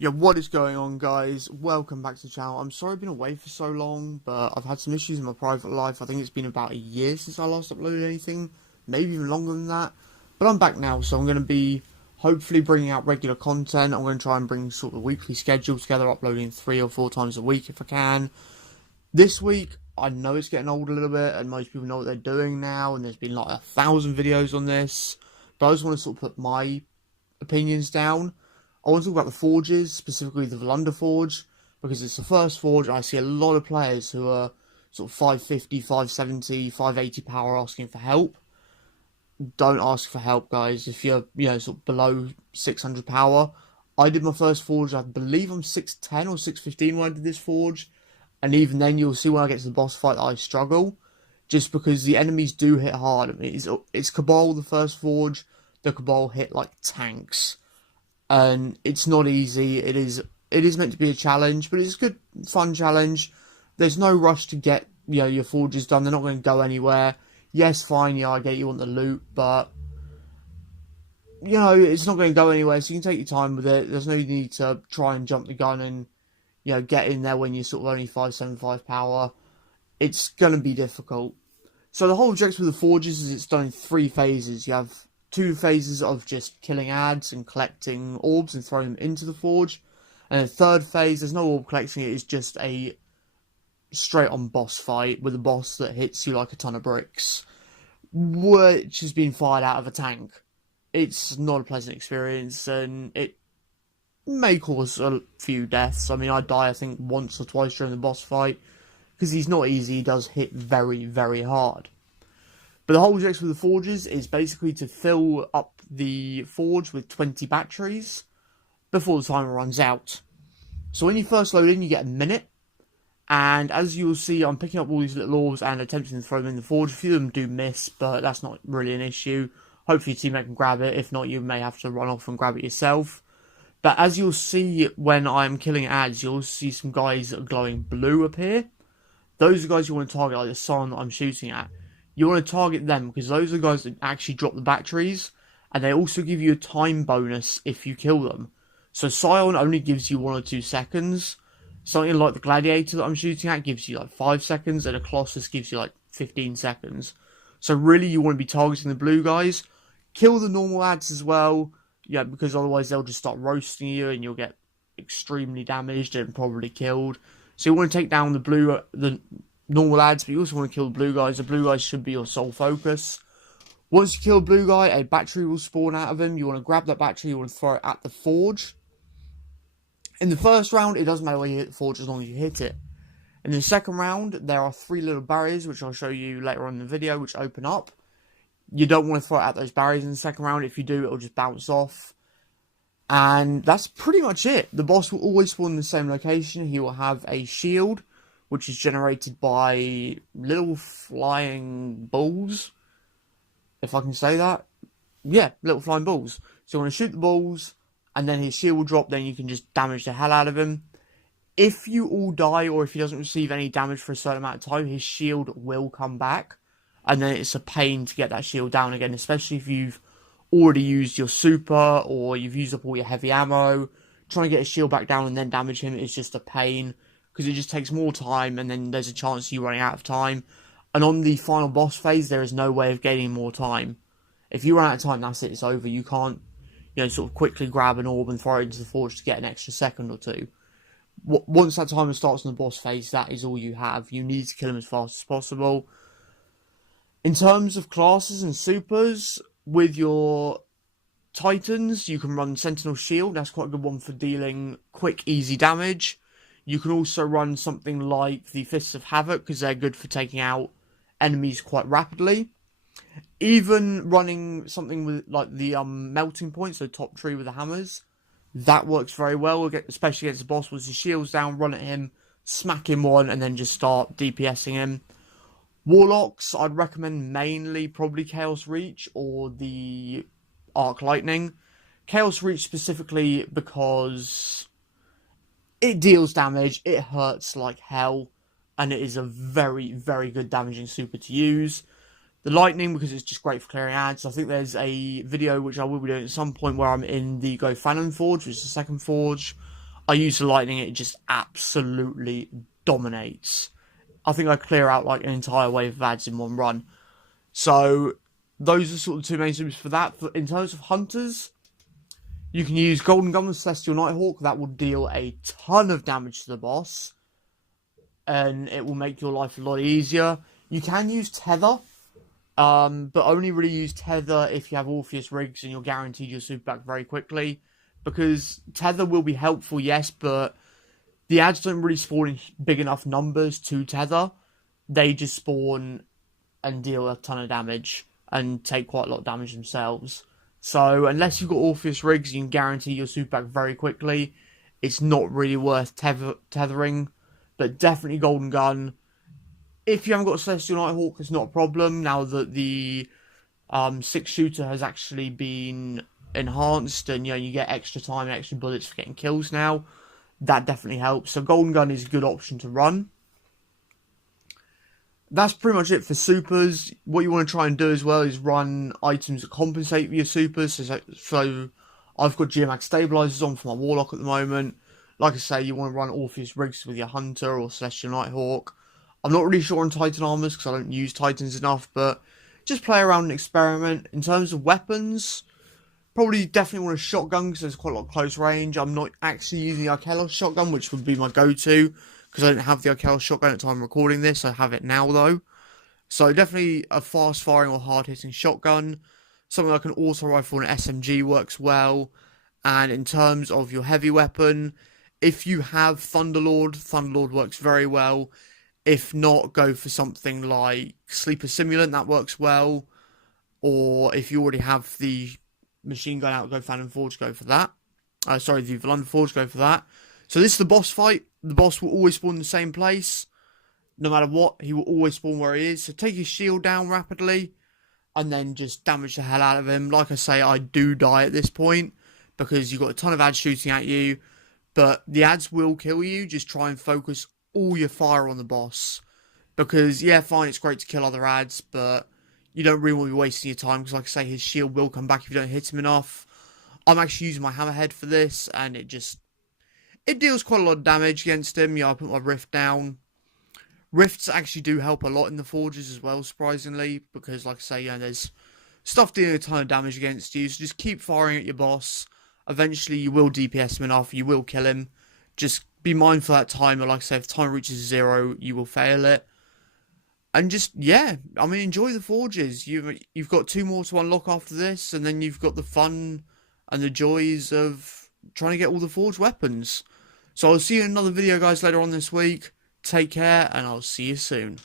Yeah, what is going on, guys? Welcome back to the channel. I'm sorry I've been away for so long, but I've had some issues in my private life. I think it's been about a year since I last uploaded anything, maybe even longer than that. But I'm back now, so I'm going to be hopefully bringing out regular content. I'm going to try and bring sort of a weekly schedule together, uploading 3 or 4 times a week if I can. This week, I know it's getting old a little bit, and most people know what they're doing now, and there's been like 1,000 videos on this. But I just want to sort of put my opinions down. I want to talk about the forges, specifically the Volundr Forge, because it's the first forge. I see a lot of players who are sort of 550, 570, 580 power asking for help. Don't ask for help, guys. If you're, sort of below 600 power. I did my first forge, I believe I'm 610 or 615 when I did this forge. And even then, you'll see when I get to the boss fight that I struggle. Just because the enemies do hit hard. I mean, it's Cabal, the first forge. The Cabal hit like tanks. And it's not easy. It is meant to be a challenge, but it's a good, fun challenge. There's no rush to get, your forges done. They're not going to go anywhere. Yes, fine, I get you want the loot, but, it's not going to go anywhere, so you can take your time with it. There's no need to try and jump the gun and, get in there when you're sort of only 575 power. It's going to be difficult. So the whole objective of the forges is it's done in 3 phases. You have 2 phases of just killing ads and collecting orbs and throwing them into the forge. And the third phase, there's no orb collecting, it is just a straight on boss fight with a boss that hits you like a ton of bricks, which has been fired out of a tank. It's not a pleasant experience, and it may cause a few deaths. I mean, I die, I think, once or twice during the boss fight, because he's not easy, he does hit very, very hard. But the whole objective of the forges is basically to fill up the forge with 20 batteries before the timer runs out. So when you first load in, you get a minute. And as you'll see, I'm picking up all these little orbs and attempting to throw them in the forge. A few of them do miss, but that's not really an issue. Hopefully your teammate can grab it. If not, you may have to run off and grab it yourself. But as you'll see when I'm killing ads, you'll see some guys that are glowing blue appear. Those are guys you want to target, like the sun that I'm shooting at. You want to target them, because those are the guys that actually drop the batteries, and they also give you a time bonus if you kill them. So Scion only gives you 1 or 2 seconds. Something like the Gladiator that I'm shooting at gives you like 5 seconds, and a Colossus gives you like 15 seconds. So really you want to be targeting the blue guys. Kill the normal ads as well, because otherwise they'll just start roasting you and you'll get extremely damaged and probably killed. So you want to take down the normal ads, but you also want to kill the blue guys. The blue guys should be your sole focus. Once you kill a blue guy, a battery will spawn out of him. You want to grab that battery, you want to throw it at the forge. In the first round, it doesn't matter where you hit the forge as long as you hit it. In the second round, there are 3 little barriers, which I'll show you later on in the video, which open up. You don't want to throw it at those barriers in the second round. If you do, it'll just bounce off. And that's pretty much it. The boss will always spawn in the same location. He will have a shield, which is generated by little flying balls, if I can say that. Yeah, little flying balls. So you want to shoot the balls, and then his shield will drop, then you can just damage the hell out of him. If you all die, or if he doesn't receive any damage for a certain amount of time, his shield will come back, and then it's a pain to get that shield down again, especially if you've already used your super, or you've used up all your heavy ammo. Trying to get his shield back down and then damage him is just a pain, because it just takes more time, and then there's a chance of you running out of time. And on the final boss phase, there is no way of gaining more time. If you run out of time, that's it, it's over. You can't, sort of quickly grab an orb and throw it into the forge to get an extra second or 2. Once that timer starts on the boss phase, that is all you have. You need to kill him as fast as possible. In terms of classes and supers, with your Titans, you can run Sentinel Shield. That's quite a good one for dealing quick, easy damage. You can also run something like the Fists of Havoc, because they're good for taking out enemies quite rapidly. Even running something with like the melting point, so top tree with the hammers, that works very well, especially against the boss. Once his shield's down, run at him, smack him one, and then just start DPSing him. Warlocks, I'd recommend mainly probably Chaos Reach or the Arc Lightning. Chaos Reach specifically because it deals damage, it hurts like hell, and it is a very, very good damaging super to use. The Lightning, because it's just great for clearing ads. I think there's a video which I will be doing at some point where I'm in the Volundr Forge, which is the second forge. I use the lightning, it just absolutely dominates. I think I clear out like an entire wave of ads in one run. So those are sort of the two main supers for that. In terms of hunters, you can use Golden Gun with Celestial Nighthawk. That will deal a ton of damage to the boss, and it will make your life a lot easier. You can use Tether, but only really use Tether if you have Orpheus rigs and you're guaranteed your super back very quickly. Because Tether will be helpful, yes, but the ads don't really spawn in big enough numbers to Tether. They just spawn and deal a ton of damage and take quite a lot of damage themselves. So unless you've got Orpheus rigs, you can guarantee your super back very quickly. It's not really worth tethering, but definitely Golden Gun. If you haven't got a Celestial Nighthawk, it's not a problem. Now that the 6-shooter has actually been enhanced, and you get extra time and extra bullets for getting kills now, that definitely helps. So Golden Gun is a good option to run. That's pretty much it for supers. What you want to try and do as well is run items that compensate for your supers. So I've got Geomax Stabilizers on for my Warlock at the moment. Like I say, you want to run Orpheus Rigs with your Hunter or Celestial Nighthawk. I'm not really sure on Titan Armors because I don't use Titans enough, but just play around and experiment. In terms of weapons, probably definitely want a shotgun because there's quite a lot of close range. I'm not actually using the Arkelos shotgun, which would be my go-to, because I don't have the Arkelos shotgun at the time of recording this. I have it now, though. So definitely a fast-firing or hard-hitting shotgun. Something like an auto-rifle and SMG works well. And in terms of your heavy weapon, if you have Thunderlord, Thunderlord works very well. If not, go for something like Sleeper Simulant, that works well. Or if you already have the machine gun out, go Volundr Forge, go for that. The Volundr Forge, go for that. So this is the boss fight. The boss will always spawn in the same place. No matter what, he will always spawn where he is. So take his shield down rapidly, and then just damage the hell out of him. Like I say, I do die at this point, because you've got a ton of ads shooting at you. But the ads will kill you. Just try and focus all your fire on the boss. Because, yeah, fine, it's great to kill other ads, but you don't really want to be wasting your time, because like I say, his shield will come back if you don't hit him enough. I'm actually using my hammerhead for this, and it deals quite a lot of damage against him. I put my rift down. Rifts actually do help a lot in the forges as well, surprisingly, because like I say, there's stuff dealing a ton of damage against you, so just keep firing at your boss. Eventually you will DPS him enough, you will kill him. Just be mindful of that timer. Like I say, if the timer reaches 0, you will fail it. And just, yeah, I mean, enjoy the forges. You've got 2 more to unlock after this, and then you've got the fun and the joys of trying to get all the forged weapons. So I'll see you in another video, guys, later on this week. Take care, and I'll see you soon.